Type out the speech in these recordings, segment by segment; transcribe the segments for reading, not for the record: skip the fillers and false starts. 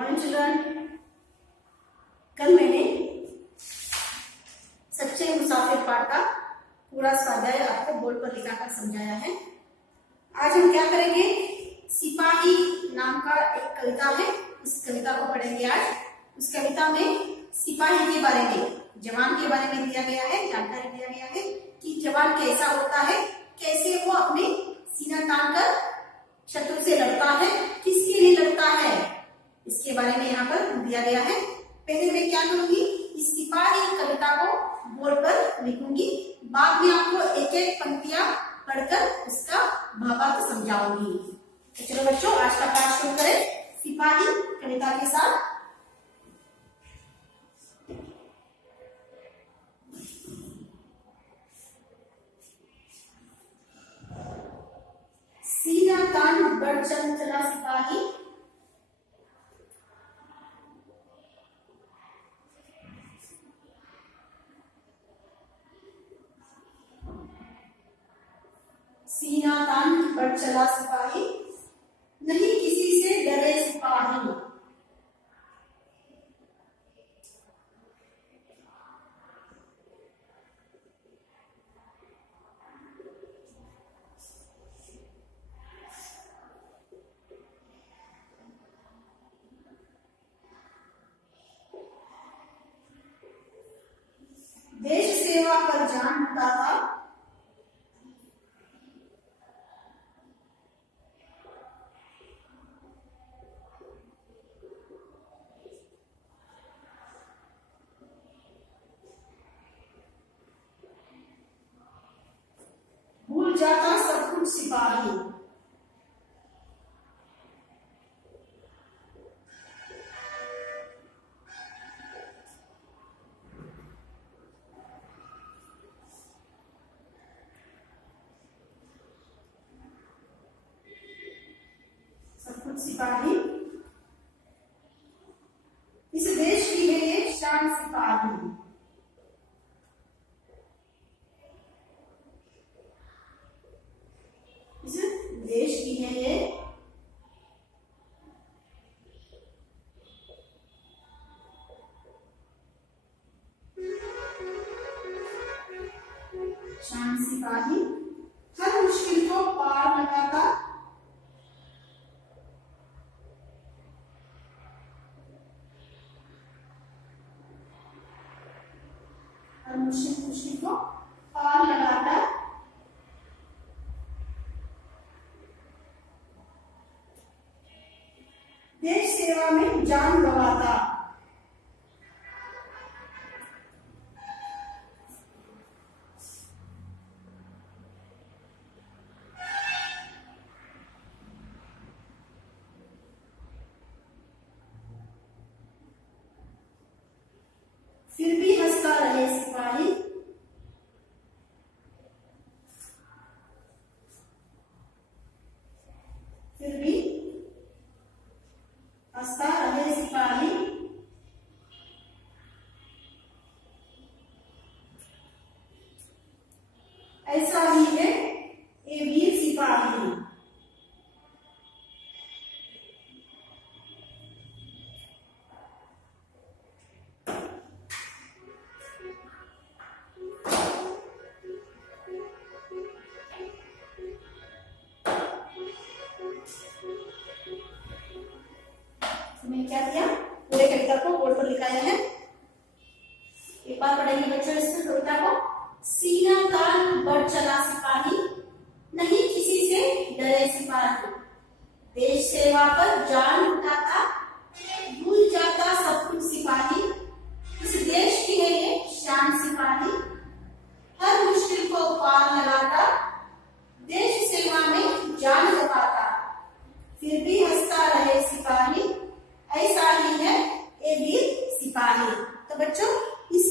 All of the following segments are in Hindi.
Morning children. कल मैंने सच्चे मुसाफिर पाठ का पूरा स्वाध्याय आपको बोर्ड पर लिखाकर समझाया है। आज हम क्या करेंगे, सिपाही नाम का एक कविता है, उस कविता को पढ़ेंगे आज। उस कविता में सिपाही के बारे में, जवान के बारे में दिया गया है, जानकारी दिया गया है कि जवान कैसा होता है, कैसे वो अपने सीना तान कर शत्रु से लड़ता है, किसके लिए लड़ता है, इसके बारे में यहाँ पर दिया गया है। पहले मैं क्या करूंगी, इस सिपाही कविता को बोर्ड पर लिखूंगी, बाद में आपको एक एक पंक्तियां पढ़कर उसका भावार्थ समझाऊंगी। तो चलो बच्चों, आज का पाठ शुरू करें सिपाही कविता के साथ। सीना तान बढ़ चला सिपाही, सीना तान बढ़ चला सिपाही, नहीं किसी से डरे सिपाही। देश सेवा पर जान लुटाता, भूल जाता सब कुछ सिपाही। सब कुछ सिपाही, इस देश की है ये शान सिपाही। इस देश की है ये शान सिपाही, हर मुश्किल को पार लगाता, हर मुश्किल को पार लगाता, देश सेवा में जान गंवाता। फिर भी हंसता रहे सिपाही, फिर भी हंसता रहे सिपाही, ऐसा ही है ये वीर सिपाही। मैं क्या दिया, पूरे कविता को बोर्ड पर लिखाया है। एक बार पढ़ेंगे बच्चों इस कविता को। सीना तान बढ़ चला सिपाही, नहीं किसी से डरे सिपाही, देश सेवा पर जान लुटाता, भूल जाता सब कुछ सिपाही। इस देश की है ये शान सिपाही, हर मुश्किल को पार लगाता, देश सेवा में जान गंवाता, फिर भी हंसता रहे सिपाही, ऐसा ही है ये वीर सिपाही। तो बच्चों, इस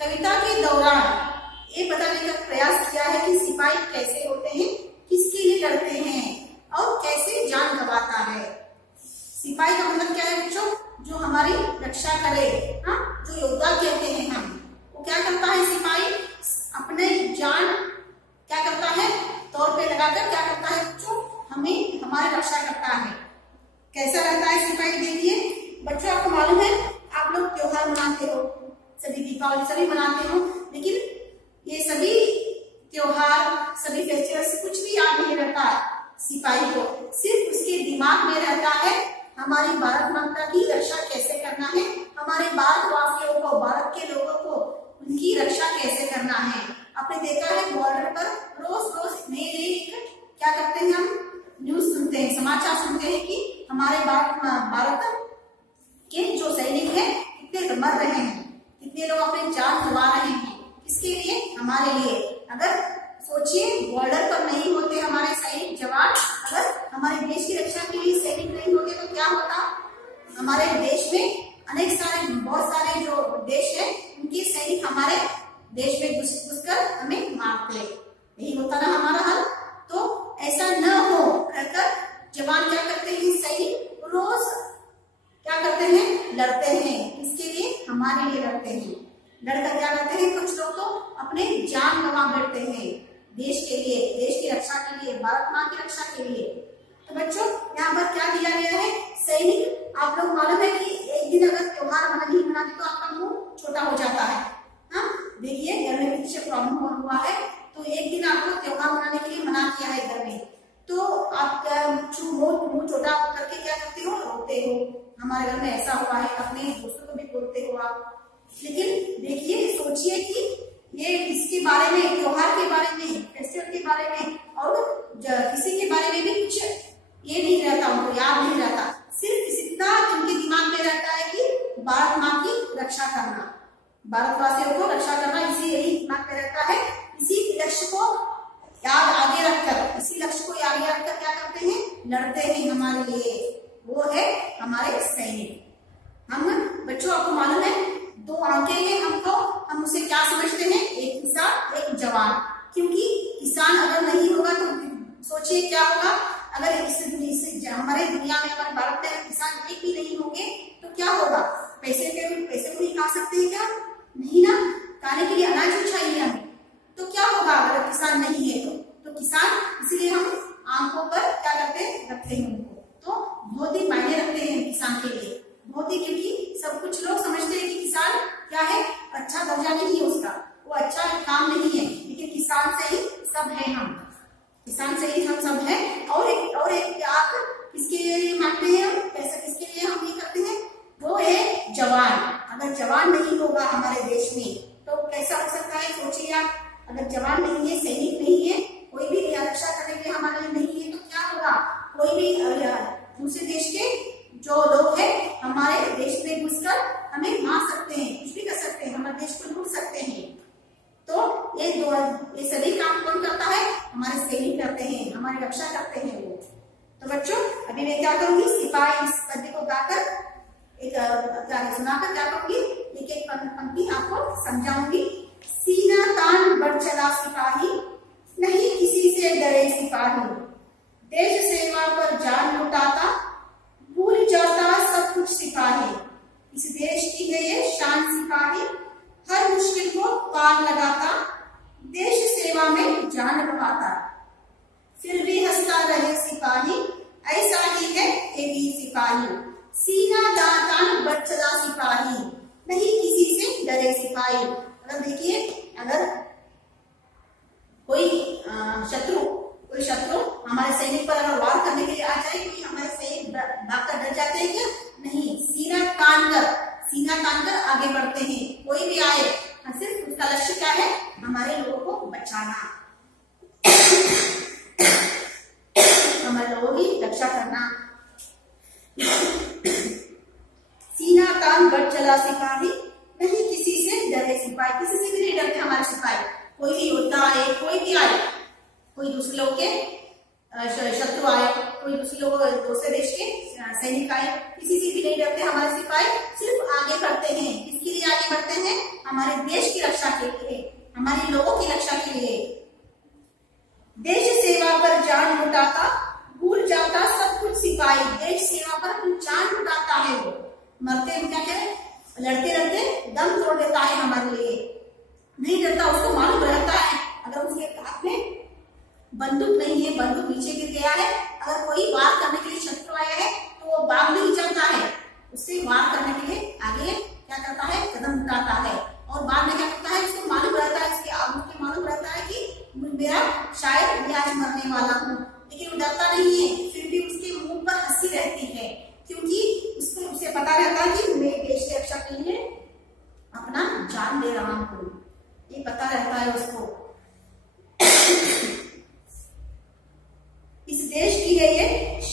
कविता के दौरान ये बताने का प्रयास किया है कि सिपाही कैसे होते हैं, किसके लिए लड़ते हैं और कैसे जान गंवाता है। सिपाही का मतलब क्या है बच्चों, जो हमारी रक्षा करे, हाँ, जो योद्धा कहते हैं हम, वो क्या करता है सिपाही, अपने जान क्या करता है तौर पे लगाकर क्या करता है बच्चों, हमें हमारी रक्षा करता है। कैसा रहता है सिपाही, देखिए बच्चों आपको मालूम है आप लोग त्योहार मनाते हो, सभी दीपावली सभी मनाते हो, लेकिन ये सभी त्योहार सभी फेस्टिवल से कुछ भी याद नहीं रहता है सिपाही को। सिर्फ उसके दिमाग में रहता है हमारी भारत माता की रक्षा कैसे करना है, हमारे भारतवासियों को, भारत के लोगों को उनकी रक्षा कैसे करना है। आपने देखा है बॉर्डर पर रोज रोज नए क्या करते हैं, हम न्यूज सुनते हैं, समाचार सुनते हैं कि हमारे भारत के जो सैनिक हैं कितने मर रहे हैं, कितने लोग अपनी जान गंवा रहे हैं, किसके लिए, हमारे लिए। अगर सोचिए बॉर्डर पर नहीं होते हमारे सैनिक जवान, अगर हमारे देश की रक्षा के लिए सैनिक नहीं होते तो क्या होता। हमारे देश में अनेक सारे बहुत सारे जो देश है उनके सैनिक हमारे देश में घुसकर हमें मारते, यही होता ना हमारा हाल। तो ऐसा न हो कहकर जवान क्या करते हैं, सैनिक रोज क्या करते हैं, लड़ते हैं, इसके लिए हमारे लिए लड़ते हैं। लड़कर क्या करते हैं, कुछ लोग तो अपने जान गंवा बैठते हैं देश के लिए, देश की रक्षा के लिए, भारत माँ की रक्षा के लिए। तो बच्चों यहाँ पर क्या दिया गया है, सैनिक, आप लोग मालूम है कि एक दिन अगर त्योहार नहीं मनाते तो आपका मुंह छोटा हो जाता है। हाँ देखिए घर में कुछ प्रॉब्लम हुआ है तो एक दिन आपको त्योहार मनाने के लिए मना किया है घर में, तो आप मुंह छोटा करके क्या करते हो, रोते हो, हमारे घर में ऐसा हुआ है, अपने दोस्तों को भी बोलते हो आप। लेकिन देखिए सोचिए कि ये इसके बारे में, त्योहार के बारे में, फेस्टिवल के बारे में और किसी के बारे में भी कुछ ये नहीं रहता, उनको याद नहीं रहता, सिर्फ इतना उनके दिमाग में रहता है कि भारत माँ की रक्षा करना, भारतवासियों को रक्षा करना, इसी यही दिमाग में रहता है। इसी लक्ष्य को याद आगे रखकर, इसी लक्ष्य को आगे रखकर क्या करते हैं, लड़ते हैं हमारे लिए, वो है हमारे सैनिक। हम बच्चों आपको मालूम है दो आंखें हैं हमको, हम उसे क्या समझते हैं, एक किसान एक जवान, क्योंकि किसान अगर नहीं होगा तो सोचिए क्या होगा, अगर हमारे दुनिया में, हमारे भारत में किसान एक भी नहीं होंगे तो क्या होगा, पैसे को ही खा सकते हैं क्या, नहीं ना, खाने के लिए अनाज भी चाहिए हमें, तो क्या होगा अगर किसान नहीं है तो किसान, इसलिए हम आंखों पर क्या करते हैं, रखते हैं उनको, तो बहुत ही मायने रखते हैं किसान के लिए, बहुत ही, क्योंकि सब कुछ लोग समझते हैं कि किसान क्या है, अच्छा दर्जा नहीं है उसका, वो अच्छा काम नहीं है, लेकिन किसान से ही सब है, हम किसान से ही हम सब है। और एक आप किसके लिए मांगते हैं, पैसा किसके लिए हम ये करते हैं, वो है जवान। अगर जवान नहीं होगा हमारे देश में तो कैसा हो सकता है, सोचिए आप, अगर जवान नहीं है, सैनिक नहीं है, कोई भी रक्षा करने के हमारे लिए नहीं है तो क्या होगा, कोई भी दूसरे देश के जो लोग हैं हमारे देश में घुसकर हमें मार सकते हैं, कुछ भी कर सकते हैं, हमारे देश को लूट सकते हैं। तो ये सभी काम कौन करता है, हमारे सैनिक करते हैं, हमारी रक्षा करते हैं वो। तो बच्चों अभी मैं क्या करूंगी, सिपाही इस पद्य को गाकर एक सुनाकर क्या करूंगी, एक एक पंक्ति आपको समझाऊंगी। सीना तान बढ़ चला सिपाही, नहीं किसी से डरे सिपाही, देश सेवा पर जान लुटाता, भूल जाता सब कुछ सिपाही, इस देश की है ये शान सिपाही, हर मुश्किल को पार लगाता, देश सेवा में जान गंवाता, फिर भी हंसता रहे सिपाही, ऐसा ही है ये वीर सिपाही, सीना तान बढ़ चला सिपाही, नहीं किसी से डरे सिपाही। अगर देखिए, अगर कोई शत्रु हमारे सैनिक पर अगर वार करने के लिए आ जाए, क्योंकि हमारे सैनिक भागकर डर जाते हैं क्या, नहीं, सीना तान कर आगे बढ़ते हैं, कोई भी आए, सिर्फ उसका लक्ष्य क्या है, हमारे लोगों को बचाना, हमारे लोगों की रक्षा करना। सीना तान बढ़ चला सिपाही, नहीं किसी से डरे सिपाही, किसी से भी नहीं डरते हमारे सिपाही, कोई भी योद्धा आए, कोई भी आए, कोई दूसरे लोग के शत्रु आए, कोई दूसरे देश के सैनिक आए, किसी से भी नहीं डरते हमारे सिपाही, सिर्फ आगे बढ़ते हैं। किसके लिए आगे बढ़ते हैं, हमारे देश की रक्षा के लिए, हमारे लोगों की रक्षा के लिए। देश सेवा पर जान लुटाता, भूल जाता सब कुछ सिपाही, देश सेवा पर जान लुटाता है वो, मरते क्या करें, लड़ते लड़ते दम तोड़ देता है हमारे लिए, नहीं डरता, उसको मालूम रहता है अगर उसके हाथ में बंदूक नहीं है, बंदूक नीचे गिर गया है, अगर कोई वार करने के लिए शत्रु आया है तो वो भाग नहीं जाता है, उससे वार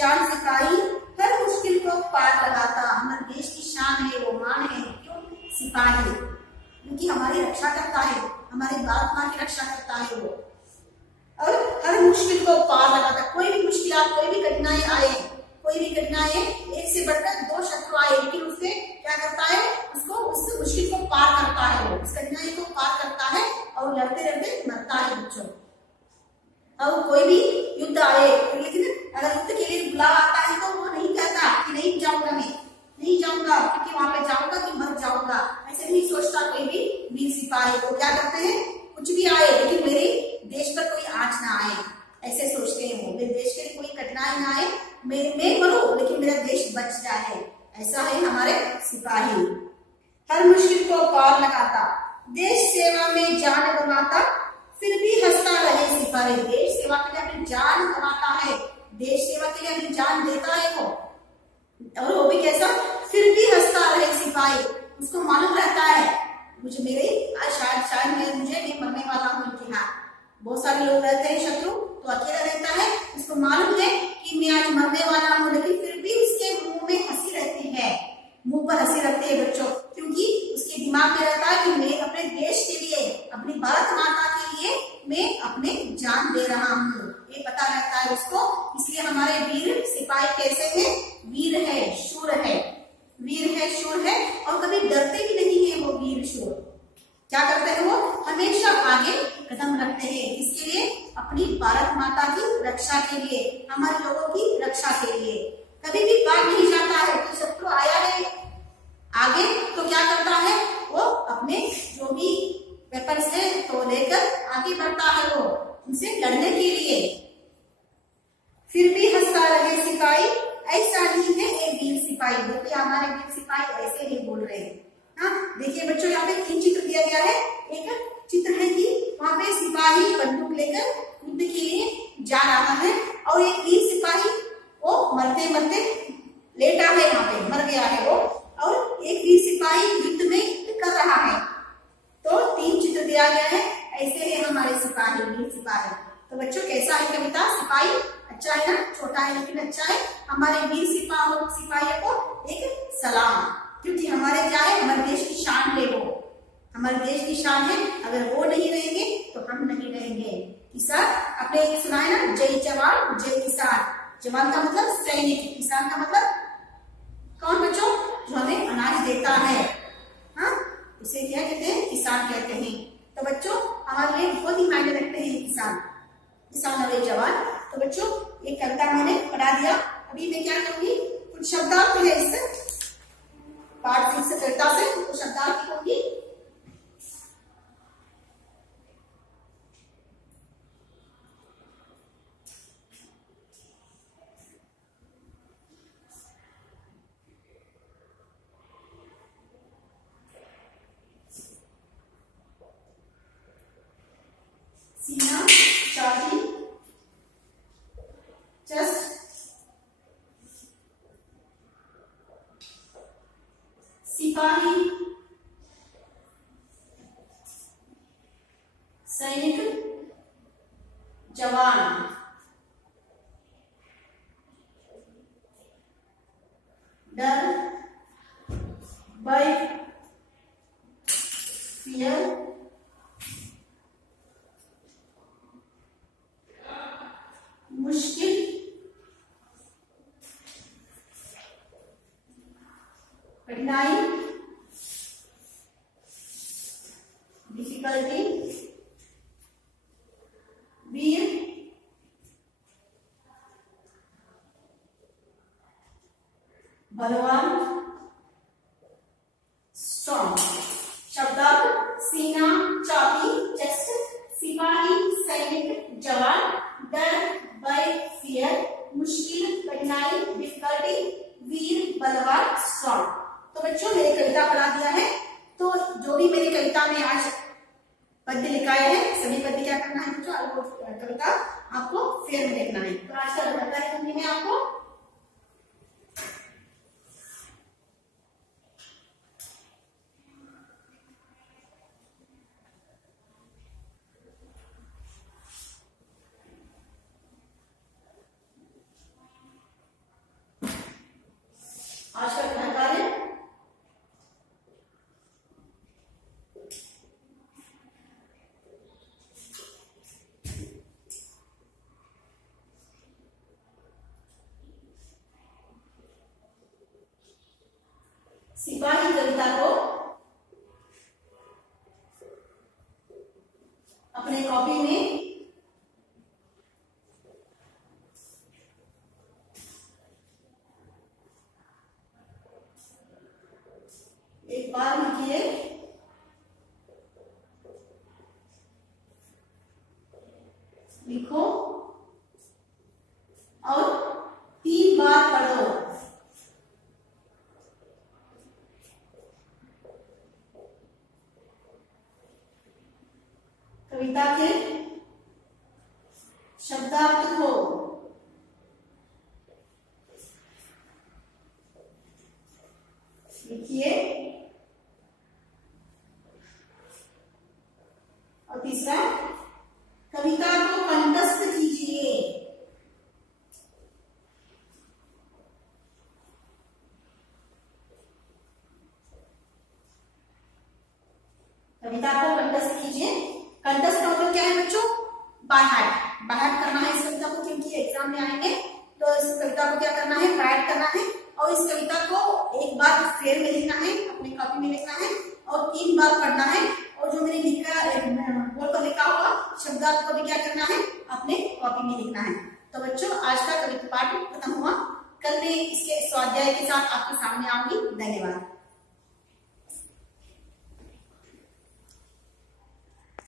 शान सिपाही हर मुश्किल को पार लगाता। हमारे देश की शान है, वो मान है, क्यों? सिपाही, क्योंकि हमारी रक्षा करता है, हमारे भारत माँ की रक्षा करता है वो, और हर मुश्किल को पार लगाता। कोई भी मुश्किल, कोई भी कठिनाई आए, कोई भी कठिनाई एक से बढ़कर दो शत्रु आए, लेकिन उससे क्या करता है, उसको उस मुश्किल को पार करता है, वो उस कठिनाई को पार करता है और लड़ते लड़ते मरता है बच्चों। और कोई भी युद्ध आए, लेकिन अगर युद्ध के लिए बुलावा आता है तो वो नहीं कहता कि नहीं जाऊंगा, मैं नहीं जाऊंगा, क्योंकि वहां पे जाऊंगा कि मर जाऊंगा, ऐसे नहीं सोचता कोई भी वीर सिपाही। वो क्या करते हैं, कुछ भी आए लेकिन मेरे देश पर कोई आंच ना आए, ऐसे सोचते हैं वो। मेरे देश के लिए कोई कठिनाई ना आए, मैं मरूं लेकिन मेरा देश बच जाए, ऐसा है हमारे सिपाही। हर मुश्किल को पार लगाता, देश सेवा में जान गंवाता, फिर भी हंसता रहे सिपाही। देश सेवा के लिए अपनी जान गंवाता है, देश सेवा के लिए अपनी जान देता है वो, और वो भी कैसा, फिर भी हंसता रहे सिपाही। उसको मालूम रहता है मुझे मेरे शायद मैं मरने वाला हूँ इम्तिहान। बहुत सारे लोग रहते हैं शत्रु, तो अकेला रहता है, उसको मालूम है कि मैं आज मरने वाला हूँ, लेकिन फिर भी उसके मुंह में हंसी रहती है, मुंह पर हंसी रहती है बच्चों, क्योंकि उसके दिमाग में रहता है कि मैं अपने देश के लिए, अपनी भारत माता के लिए मैं अपने जान दे रहा हूँ, ये पता रहता है उसको। इसलिए हमारे वीर सिपाही कैसे हैं, वीर है, शूर है, वीर है, शूर है, और कभी डरते भी नहीं है वो वीर शूर। क्या करते हैं वो, हमेशा आगे कदम रखते हैं, इसके लिए, अपनी भारत माता की रक्षा के लिए, हमारे लोगों की रक्षा के लिए। कभी भी भाग नहीं जाता है, तो शत्रु आया है आगे तो क्या करता है वो, अपने जो भी वेपन्स है तो लेकर आगे बढ़ता है वो उनसे लड़ने के लिए। फिर भी हंसता रहे सिपाही, ऐसा नहीं है ये वीर सिपाही। देखिए हमारे वीर सिपाही ऐसे ही बोल रहे हैं। हाँ देखिए बच्चों, यहाँ पे 3 चित्र दिया गया है। एक चित्र है कि वहाँ पे सिपाही बंदूक लेकर युद्ध के लिए जा रहा है, और एक वीर सिपाही वो मरते मरते लेटा है, यहाँ पे मर गया है वो, और एक वीर सिपाही युद्ध में कर रहा है। तो 3 चित्र दिया गया है, ऐसे है हमारे सिपाही, वीर सिपाही। तो बच्चों कैसा है कविता, सिपाही अच्छा है ना, छोटा है लेकिन अच्छा है। हमारे वीर सिपाहियों को एक सलाम, क्योंकि हमारे क्या है, हमारे देश की शान है वो, हमारे देश की शान है। अगर वो नहीं रहेंगे तो हम नहीं रहेंगे। किसान अपने एक सुना है ना, जय जवान जय किसान। जवान का मतलब सैनिक, किसान का मतलब कौन बच्चों, जो हमें अनाज देता है, हाँ उसे क्या कहते हैं, किसान कहते हैं। तो बच्चों हमारे लिए बहुत ही मायने रखते हैं किसान, किसान और जवान। तो बच्चों ये कविता मैंने पढ़ा दिया। अभी मैं क्या करूंगी, कुछ शब्दार्थ है इस पाठ से कविता से, कुछ शब्दार्थ कहूंगी। सीना, छाती, चेस्ट, सिपाही, सैनिक, जवान, डर, भय, फियर, मुश्किल, कठिनाई, डिफिकल्टी, वीर, बलवान, स्ट्रॉन्ग। शब्दार्थ सीना, छाती, चेस्ट, सिपाही, सैनिक, जवान, डर, भय, फियर, मुश्किल, कठिनाई, डिफिकल्टी, वीर, बलवान, स्ट्रॉन्ग। तो बच्चों मैंने कविता पढ़ा दिया है। तो जो भी मेरी कविता में आज पद्य लिखाए हैं, सभी पद्य क्या करना है बच्चों, कविता आपको फेयर में लिखना है। तो आज का बताया मैं आपको, सिपाही कविता को अपने कॉपी में एक बार लिखिए। लिखो और 3 बार पढ़ो। कविता के शब्दार्थ को लिखिए। और तीसरा, कविता को कंठस्थ कीजिए। कविता को कंठस्थ कीजिए। कंठस्थ मतलब क्या है बच्चों? By heart. बाय हार्ट करना है इस कविता को, क्योंकि एग्जाम में आएंगे तो इस कविता को क्या करना है? बाय हार्ट करना है। और इस कविता को एक बार फेयर में लिखना है, अपने कॉपी में लिखना है और 3 बार पढ़ना है। और जो मैंने लिखा बोर्ड पर लिखा हुआ शब्दार्थ को भी क्या करना है? अपने कॉपी में लिखना है। तो बच्चों, आज का कविता पाठ खत्म हुआ। कल मैं इसके स्वाध्याय के साथ आपके सामने आऊंगी। धन्यवाद।